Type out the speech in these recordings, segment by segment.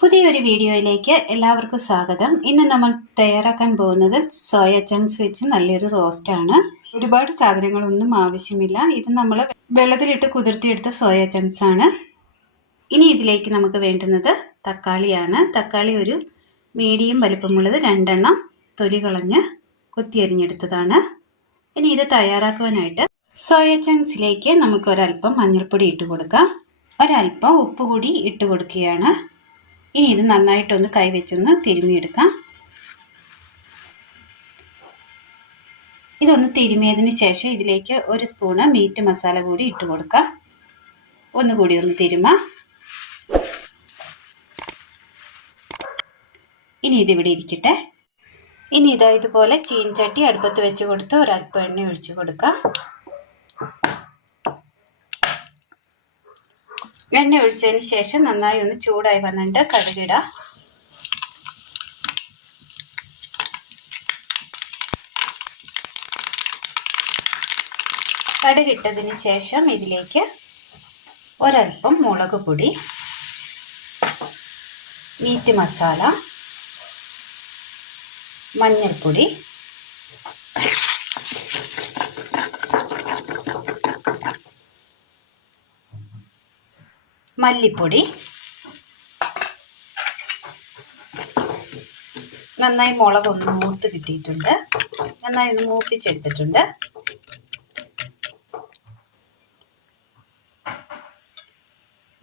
പുതിയൊരു വീഡിയോയിലേക്ക് എല്ലാവർക്കും സ്വാഗതം. ഇന്ന് നമ്മൾ തയ്യാറാക്കാൻ പോകുന്നത് സോയ ചങ്ക്സ് വെച്ച് നല്ലൊരു റോസ്റ്റാണ്. ഒരുപാട് സാധനങ്ങളൊന്നും ആവശ്യമില്ല. ഇത് നമ്മൾ വെള്ളത്തിലിട്ട് കുതിർത്തിയെടുത്ത സോയ ചങ്ക്സ് ആണ്. ഇനി ഇതിലേക്ക് നമുക്ക് വേണ്ടുന്നത് തക്കാളിയാണ്. തക്കാളി ഒരു മീഡിയം വലിപ്പമുള്ളത് 2 എണ്ണം തൊലി കളഞ്ഞ് കൊത്തിയരിഞ്ഞെടുത്തതാണ്. ഇനി ഇത് തയ്യാറാക്കുവാനായിട്ട് സോയ ചങ്ക്സിലേക്ക് നമുക്ക് ഒരല്പം മഞ്ഞൾപ്പൊടി ഇട്ട് കൊടുക്കാം. ഒരല്പം ഉപ്പ് കൂടി ഇട്ട് കൊടുക്കുകയാണ്. ഇനി ഇത് നന്നായിട്ടൊന്ന് കൈവച്ചൊന്ന് തിരുമ്മിയെടുക്കാം. ഇതൊന്ന് തിരുമിയതിന് ശേഷം ഇതിലേക്ക് 1 സ്പൂണ് മീറ്റ് മസാല കൂടി ഇട്ട് കൊടുക്കാം. ഒന്നുകൂടി ഒന്ന് തിരുമാം. ഇനി ഇതിവിടെ ഇരിക്കട്ടെ. ഇനി ഇതാ ഇതുപോലെ ചീൻചട്ടി അടുപ്പത്ത് വെച്ച് കൊടുത്ത് ഒരല്പം എണ്ണ ഒഴിച്ച് കൊടുക്കാം. എണ്ണ ഒഴിച്ചതിന് ശേഷം നന്നായി ഒന്ന് ചൂടായി വന്നിട്ട് കടുകിടാം. കടുകിട്ടതിന് ശേഷം ഇതിലേക്ക് ഒരല്പം മുളക് പൊടി, മീറ്റ് മസാല, മഞ്ഞൾപ്പൊടി, മല്ലിപ്പൊടി, നന്നായി മുളകൊന്ന് മൂത്ത് കിട്ടിയിട്ടുണ്ട്. നന്നായി ഒന്ന് മൂപ്പിച്ചെടുത്തിട്ടുണ്ട്.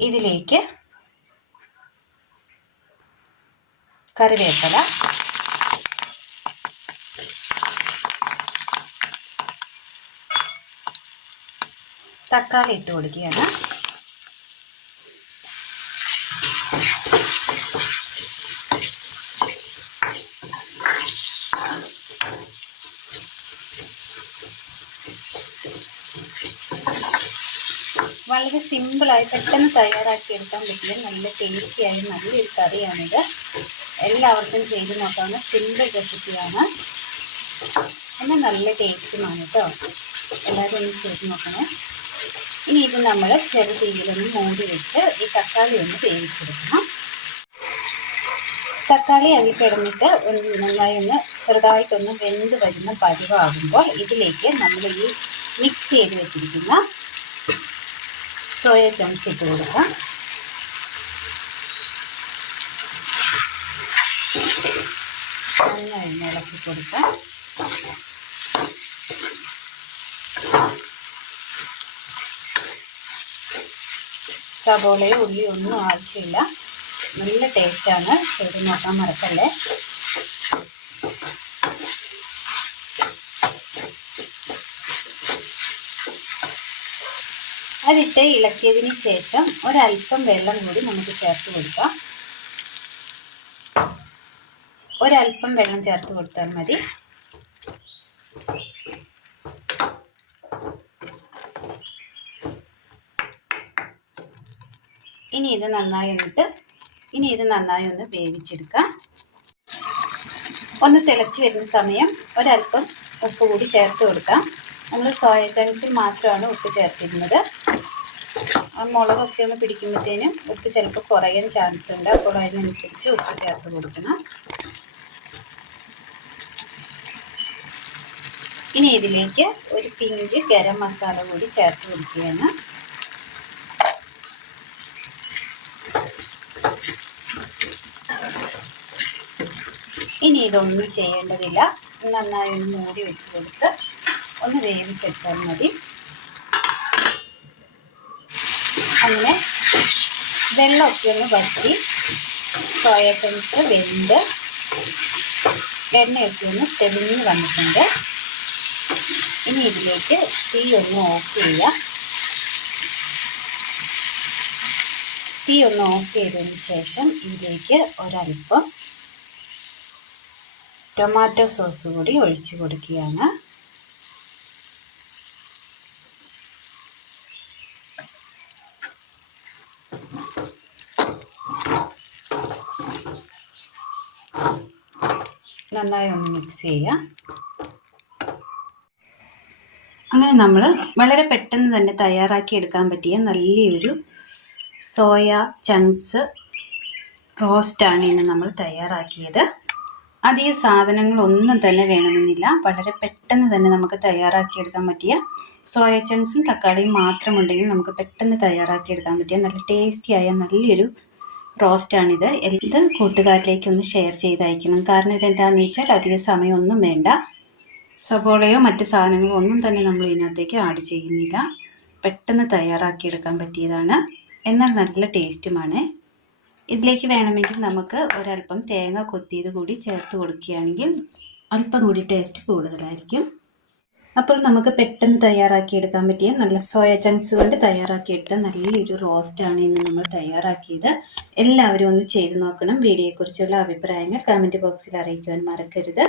ഇതിലേക്ക് കറിവേപ്പില, തക്കാളി ഇട്ട് കൊടുക്കുകയാണ്. വളരെ സിമ്പിളായി പെട്ടെന്ന് തയ്യാറാക്കിയെടുക്കാൻ പറ്റിയ നല്ല ടേസ്റ്റിയായ നല്ലൊരു കറിയാണിത്. എല്ലാവർക്കും ചെയ്ത് നോക്കാവുന്ന സിമ്പിൾ റെസിപ്പിയാണ്. എന്നാൽ നല്ല ടേസ്റ്റുമാണ് കേട്ടോ. എല്ലാവരും ഒന്ന് ചെയ്ത് നോക്കണേ. ഇനി ഇത് നമ്മൾ ചെറുതീയിലൊന്ന് മൂടി വെച്ച് ഈ തക്കാളി ഒന്ന് വേവിച്ചെടുക്കണം. തക്കാളി അതിൽ കിടന്നിട്ട് നന്നായി ഒന്ന് ചെറുതായിട്ടൊന്ന് വെന്ത് വരുന്ന പരുവാകുമ്പോൾ ഇതിലേക്ക് നമ്മൾ ഈ മിക്സ് ചെയ്ത് വെച്ചിരിക്കുന്ന സോയ ചങ്ക്സ് ഇട്ട് കൊടുക്കാം. നന്നായി ഇളക്കി കൊടുക്കാം. സബോളയോ ഉള്ളിയോ ഒന്നും ആവശ്യമില്ല. നല്ല ടേസ്റ്റാണ്. ചെയ്ത് നോക്കാൻ മറക്കല്ലേ. അതിട്ട് ഇളക്കിയതിന് ശേഷം ഒരല്പം വെള്ളം കൂടി നമുക്ക് ചേർത്ത് കൊടുക്കാം. ഒരല്പം വെള്ളം ചേർത്ത് കൊടുത്താൽ മതി. ഇനി ഇത് നന്നായി ഒന്ന് വേവിച്ചെടുക്കാം. ഒന്ന് തിളച്ച് വരുന്ന സമയം ഒരല്പം ഉപ്പ് കൂടി ചേർത്ത് കൊടുക്കാം. നമ്മൾ സോയ ചങ്ക്സിൽ മാത്രമാണ് ഉപ്പ് ചേർത്തിരുന്നത്. ആ മുളകൊക്കെ ഒന്ന് പിടിക്കുമ്പോഴത്തേനും ഉപ്പ് ചിലപ്പോൾ കുറയാൻ ചാൻസ് ഉണ്ട്. അപ്പോൾ അതിനനുസരിച്ച് ഉപ്പ് ചേർത്ത് കൊടുക്കണം. ഇനി ഇതിലേക്ക് ഒരു പിഞ്ച് ഗരം മസാല കൂടി ചേർത്ത് കൊടുക്കുകയാണ്. ഇനി ഇതൊന്നും ചെയ്യേണ്ടതില്ല. നന്നായി ഒന്ന് മൂടി വെച്ച് കൊടുത്ത് ഒന്ന് വേവിച്ചെടുത്താൽ മതി. അങ്ങനെ വെള്ളമൊക്കെ ഒന്ന് വറ്റി സോയ ചങ്ക്സ് വെന്ത് എണ്ണയൊക്കെ ഒന്ന് തെളിഞ്ഞ് വന്നിട്ടുണ്ട്. ഇനി ഇതിലേക്ക് തീ ഒന്ന് ഓഫ് ചെയ്യുക. തീ ഒന്ന് ഓഫ് ചെയ്തതിന് ശേഷം ഇതിലേക്ക് ഒരല്പം ടൊമാറ്റോ സോസ് കൂടി ഒഴിച്ചു കൊടുക്കുകയാണ്. നന്നായി ഒന്ന് മിക്സ് ചെയ്യാം. അങ്ങനെ നമ്മൾ വളരെ പെട്ടെന്ന് തന്നെ തയ്യാറാക്കി എടുക്കാൻ പറ്റിയ നല്ലൊരു സോയ ചങ്ക്സ് റോസ്റ്റാണ് ഇന്ന് നമ്മൾ തയ്യാറാക്കിയത്. അധിക സാധനങ്ങളൊന്നും തന്നെ വേണമെന്നില്ല. വളരെ പെട്ടെന്ന് തന്നെ നമുക്ക് തയ്യാറാക്കിയെടുക്കാൻ പറ്റിയ സോയ ചങ്ക്സും തക്കാളിയും മാത്രമുണ്ടെങ്കിൽ നമുക്ക് പെട്ടെന്ന് തയ്യാറാക്കിയെടുക്കാൻ പറ്റിയ നല്ല ടേസ്റ്റിയായ നല്ലൊരു റോസ്റ്റാണിത്. ഇത് കൂട്ടുകാരിലേക്ക് ഒന്ന് ഷെയർ ചെയ്തയക്കണം. കാരണം ഇതെന്താണെന്ന് വെച്ചാൽ അധിക സമയമൊന്നും വേണ്ട. സബോളയോ മറ്റ് സാധനങ്ങളോ ഒന്നും തന്നെ നമ്മൾ ഇതിനകത്തേക്ക് ആഡ് ചെയ്യുന്നില്ല. പെട്ടെന്ന് തയ്യാറാക്കിയെടുക്കാൻ പറ്റിയതാണ്, എന്നാൽ നല്ല ടേസ്റ്റുമാണ്. ഇതിലേക്ക് വേണമെങ്കിൽ നമുക്ക് ഒരല്പം തേങ്ങ കൊത്തിയത് കൂടി ചേർത്ത് കൊടുക്കുകയാണെങ്കിൽ അല്പം കൂടി ടേസ്റ്റ് കൂടുതലായിരിക്കും. അപ്പോൾ നമുക്ക് പെട്ടെന്ന് തയ്യാറാക്കിയെടുക്കാൻ പറ്റിയ നല്ല സോയ ചങ്ക്സ് കൊണ്ട് തയ്യാറാക്കിയെടുത്ത നല്ലൊരു റോസ്റ്റാണ് ഇന്ന് നമ്മൾ തയ്യാറാക്കിയത്. എല്ലാവരും ഒന്ന് ചെയ്ത് നോക്കണം. വീഡിയോയെക്കുറിച്ചുള്ള അഭിപ്രായങ്ങൾ കമൻറ്റ് ബോക്സിൽ അറിയിക്കുവാൻ മറക്കരുത്.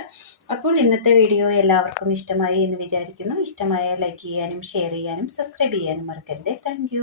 അപ്പോൾ ഇന്നത്തെ വീഡിയോ എല്ലാവർക്കും ഇഷ്ടമായി എന്ന് വിചാരിക്കുന്നു. ഇഷ്ടമായാൽ ലൈക്ക് ചെയ്യാനും ഷെയർ ചെയ്യാനും സബ്സ്ക്രൈബ് ചെയ്യാനും മറക്കരുത്. താങ്ക്